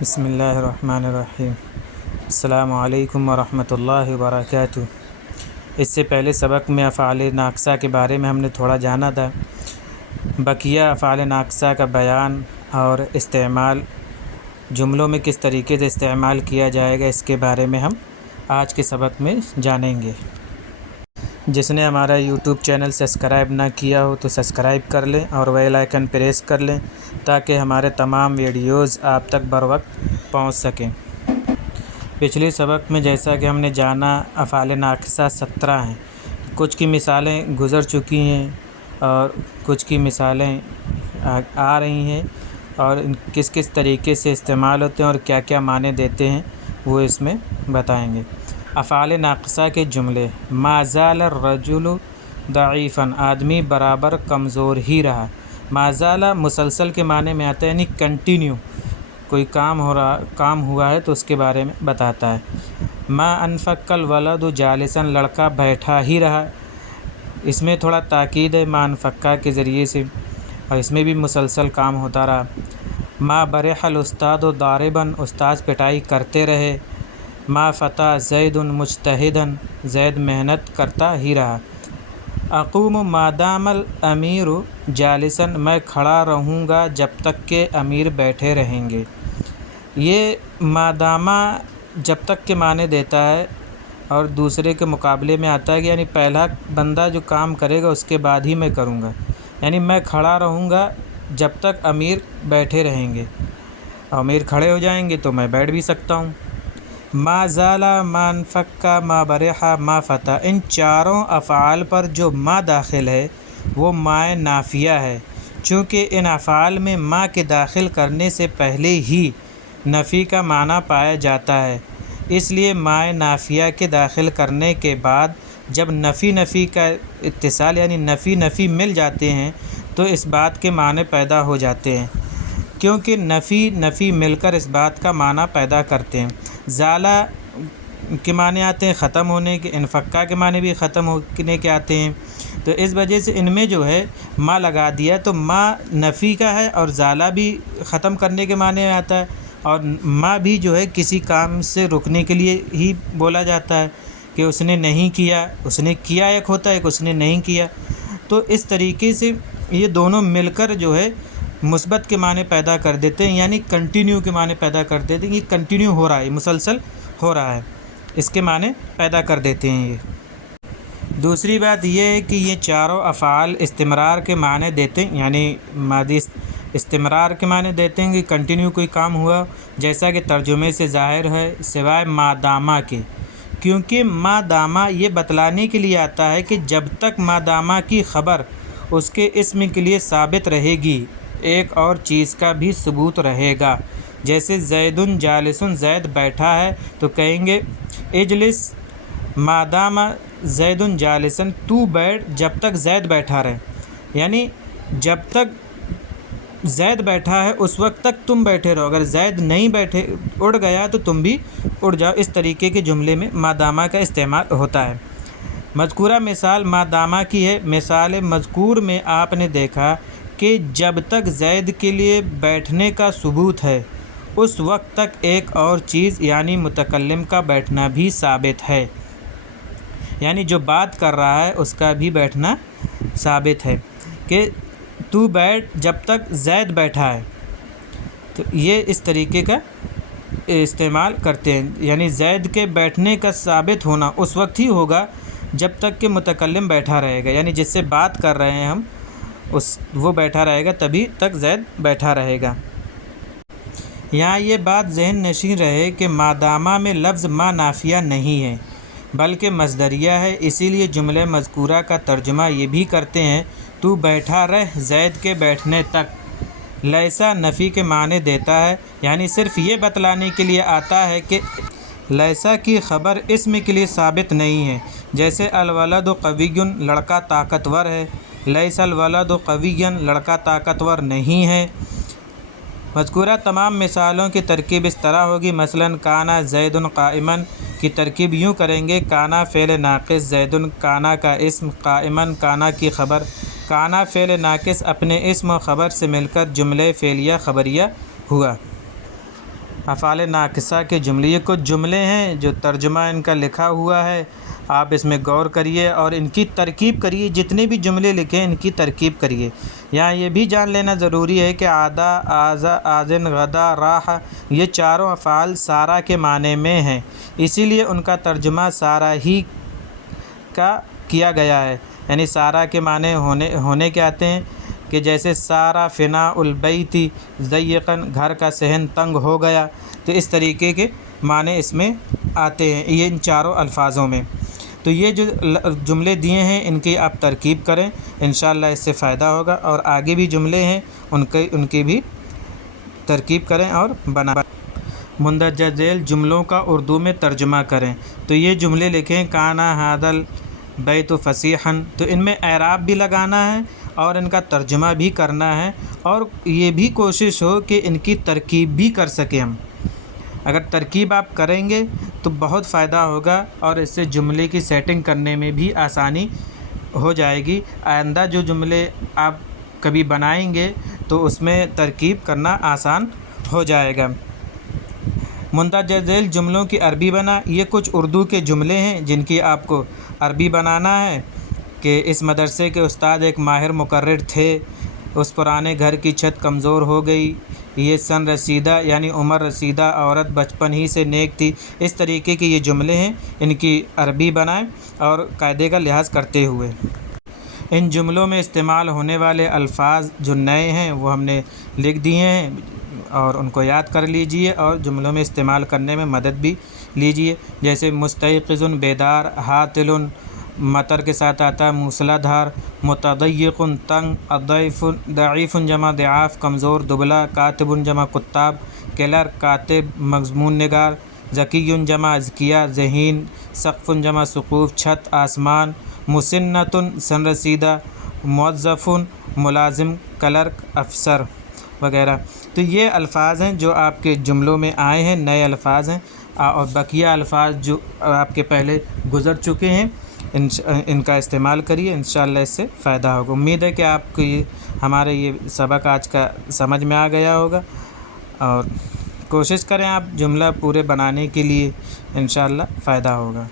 بسم اللہ الرحمن الرحیم۔ السلام علیکم ورحمۃ اللہ وبرکاتہ۔ اس سے پہلے سبق میں افعال ناقصہ کے بارے میں ہم نے تھوڑا جانا تھا۔ بقیہ افعال ناقصہ کا بیان اور استعمال، جملوں میں کس طریقے سے استعمال کیا جائے گا، اس کے بارے میں ہم آج کے سبق میں جانیں گے۔ جس نے ہمارا یوٹیوب چینل سبسکرائب نہ کیا ہو تو سبسکرائب کر لیں اور بیل آئیکن پریس کر لیں تاکہ ہمارے تمام ویڈیوز آپ تک بر وقت پہنچ سکیں۔ پچھلے سبق میں جیسا کہ ہم نے جانا افعال ناقصہ 17 ہیں۔ کچھ کی مثالیں گزر چکی ہیں اور کچھ کی مثالیں آ رہی ہیں، اور کس کس طریقے سے استعمال ہوتے ہیں اور کیا کیا معنی دیتے ہیں وہ اس میں بتائیں گے۔ افعال ناقصہ کے جملے: ما زال الرجل ضعیفا، آدمی برابر کمزور ہی رہا۔ ما زال مسلسل کے معنی میں آتا ہے، یعنی کنٹینیو، کوئی کام ہوا ہے تو اس کے بارے میں بتاتا ہے۔ ما انفق الولد جالسا، لڑکا بیٹھا ہی رہا۔ اس میں تھوڑا تاکید ہے ما انفقہ کے ذریعے سے، اور اس میں بھی مسلسل کام ہوتا رہا۔ ما برح الاستاذ ضاربا، استاذ پٹائی کرتے رہے۔ ما فتح زید مجتہدا، زید محنت کرتا ہی رہا۔ اقوم ما دام الامیر جالسا، میں کھڑا رہوں گا جب تک کہ امیر بیٹھے رہیں گے۔ یہ ما دامہ جب تک کے معنی دیتا ہے، اور دوسرے کے مقابلے میں آتا ہے کہ یعنی پہلا بندہ جو کام کرے گا اس کے بعد ہی میں کروں گا، یعنی میں کھڑا رہوں گا جب تک امیر بیٹھے رہیں گے، امیر کھڑے ہو جائیں گے تو میں بیٹھ بھی سکتا ہوں۔ ما زال، ما انفق، ما برح، ما فتح، ان چاروں افعال پر جو ما داخل ہے وہ ما نافیہ ہے۔ چونکہ ان افعال میں ما کے داخل کرنے سے پہلے ہی نفی کا معنی پایا جاتا ہے، اس لیے ما نافیہ کے داخل کرنے کے بعد جب نفی کا اتصال یعنی نفی مل جاتے ہیں تو اس بات کے معنی پیدا ہو جاتے ہیں، کیونکہ نفی مل کر اس بات کا معنی پیدا کرتے ہیں۔ زالہ کے معنی آتے ہیں ختم ہونے کے، انفقہ کے معنی بھی ختم ہونے کے آتے ہیں، تو اس وجہ سے ان میں جو ہے ما لگا دیا تو ما نفی کا ہے، اور زالہ بھی ختم کرنے کے معنی میں آتا ہے، اور ما بھی جو ہے کسی کام سے رکنے کے لیے ہی بولا جاتا ہے کہ اس نے نہیں کیا، اس نے کیا ایک ہوتا ہے، ایک اس نے نہیں کیا، تو اس طریقے سے یہ دونوں مل کر جو ہے مثبت کے معنی پیدا کر دیتے ہیں، یعنی کنٹینیو کے معنی پیدا کر دیتے ہیں، یہ کنٹینیو ہو رہا ہے، مسلسل ہو رہا ہے، اس کے معنی پیدا کر دیتے ہیں۔ یہ دوسری بات یہ ہے کہ یہ چاروں افعال استمرار کے معنی دیتے ہیں، یعنی ماضی استمرار کے معنی دیتے ہیں کہ کنٹینیو کوئی کام ہوا، جیسا کہ ترجمے سے ظاہر ہے، سوائے ما دامہ کے، کیونکہ ما دامہ یہ بتلانے کے لیے آتا ہے کہ جب تک ما دامہ کی خبر اس کے اسم کے لیے ثابت رہے گی ایک اور چیز کا بھی ثبوت رہے گا۔ جیسے زید جالس، زید بیٹھا ہے تو کہیں گے اجلس ما دام زید جالسا، تو بیٹھ جب تک زید بیٹھا رہے، یعنی جب تک زید بیٹھا ہے اس وقت تک تم بیٹھے رہو، اگر زید نہیں بیٹھے اڑ گیا تو تم بھی اڑ جاؤ۔ اس طریقے کے جملے میں ما دامہ کا استعمال ہوتا ہے۔ مذکورہ مثال ما دامہ کی ہے۔ مثال مذکور میں آپ نے دیکھا کہ جب تک زید کے لیے بیٹھنے کا ثبوت ہے اس وقت تک ایک اور چیز یعنی متکلم کا بیٹھنا بھی ثابت ہے، یعنی جو بات کر رہا ہے اس کا بھی بیٹھنا ثابت ہے کہ تو بیٹھ جب تک زید بیٹھا ہے، تو یہ اس طریقے کا استعمال کرتے ہیں، یعنی زید کے بیٹھنے کا ثابت ہونا اس وقت ہی ہوگا جب تک کہ متکلم بیٹھا رہے گا، یعنی جس سے بات کر رہے ہیں ہم وہ بیٹھا رہے گا تبھی تک زید بیٹھا رہے گا۔ یہاں یہ بات ذہن نشین رہے کہ ما دامہ میں لفظ ما نافیہ نہیں ہے بلکہ مصدریہ ہے، اسی لیے جملہ مذکورہ کا ترجمہ یہ بھی کرتے ہیں تو بیٹھا رہ زید کے بیٹھنے تک۔ لیسا نفی کے معنی دیتا ہے، یعنی صرف یہ بتلانے کے لیے آتا ہے کہ لیسا کی خبر اسم کے لیے ثابت نہیں ہے، جیسے الولد قوی، لڑکا طاقتور ہے، لیس الولد قویا، لڑکا طاقتور نہیں ہے۔ مذکورہ تمام مثالوں کی ترکیب اس طرح ہوگی، مثلا کانا زید قائما کی ترکیب یوں کریں گے، کانا فعل ناقص، زید کانا کا اسم، قائما کانا کی خبر۔ کانا فعل ناقص اپنے اسم و خبر سے مل کر جملہ فعلیہ خبریہ ہوا۔ افعال ناقصہ کے جملے، یہ کچھ جملے ہیں جو ترجمہ ان کا لکھا ہوا ہے، آپ اس میں غور کریے اور ان کی ترکیب کریے۔ جتنے بھی جملے لکھیں ان کی ترکیب کریے۔ یہاں یہ بھی جان لینا ضروری ہے کہ آدا، آزا، آذن، غدا، راح، یہ چاروں افعال سارا کے معنی میں ہیں، اسی لیے ان کا ترجمہ سارا ہی کا کیا گیا ہے۔ یعنی سارا کے معنی ہونے کے آتے ہیں کہ جیسے سارا فنا البیتی ضیقاً، گھر کا صحن تنگ ہو گیا، تو اس طریقے کے معنی اس میں آتے ہیں یہ ان چاروں الفاظوں میں۔ تو یہ جو جملے دیے ہیں ان کی آپ ترکیب کریں، انشاءاللہ اس سے فائدہ ہوگا، اور آگے بھی جملے ہیں ان کی بھی ترکیب کریں اور بنائیں۔ مندرجہ ذیل جملوں کا اردو میں ترجمہ کریں۔ تو یہ جملے لکھیں، کانا ھذا البیت فصیحا، تو ان میں اعراب بھی لگانا ہے اور ان کا ترجمہ بھی کرنا ہے، اور یہ بھی کوشش ہو کہ ان کی ترکیب بھی کر سکیں ہم۔ اگر ترکیب آپ کریں گے تو بہت فائدہ ہوگا، اور اس سے جملے کی سیٹنگ کرنے میں بھی آسانی ہو جائے گی۔ آئندہ جو جملے آپ کبھی بنائیں گے تو اس میں ترکیب کرنا آسان ہو جائے گا۔ مندرجہ ذیل جملوں کی عربی بنا، یہ کچھ اردو کے جملے ہیں جن کی آپ کو عربی بنانا ہے کہ اس مدرسے کے استاد ایک ماہر مقرر تھے، اس پرانے گھر کی چھت کمزور ہو گئی، یہ سن رسیدہ یعنی عمر رسیدہ عورت بچپن ہی سے نیک تھی۔ اس طریقے کے یہ جملے ہیں، ان کی عربی بنائیں اور قاعدے کا لحاظ کرتے ہوئے۔ ان جملوں میں استعمال ہونے والے الفاظ جو نئے ہیں وہ ہم نے لکھ دیے ہیں، اور ان کو یاد کر لیجئے اور جملوں میں استعمال کرنے میں مدد بھی لیجئے۔ جیسے مستيقظ بیدار، عاطل مطر کے ساتھ آتا ہے، موسلا دھار، متضیق تنگ، ضعیف جمع ضعاف کمزور دبلا، کاتب جمع کتاب، کلر کاتب مضمون نگار، ذکی جمع اذکیاء ذہین، سقف جمع سقوف چھت آسمان، مسنۃ سن رسیدہ، موظف ملازم، کلرک افسر وغیرہ۔ تو یہ الفاظ ہیں جو آپ کے جملوں میں آئے ہیں، نئے الفاظ ہیں، اور بقیہ الفاظ جو آپ کے پہلے گزر چکے ہیں ان کا استعمال کریے، انشاءاللہ اس سے فائدہ ہوگا۔ امید ہے کہ آپ کو ہمارے یہ سبق آج کا سمجھ میں آ گیا ہوگا، اور کوشش کریں آپ جملہ پورے بنانے کے لیے، انشاءاللہ فائدہ ہوگا۔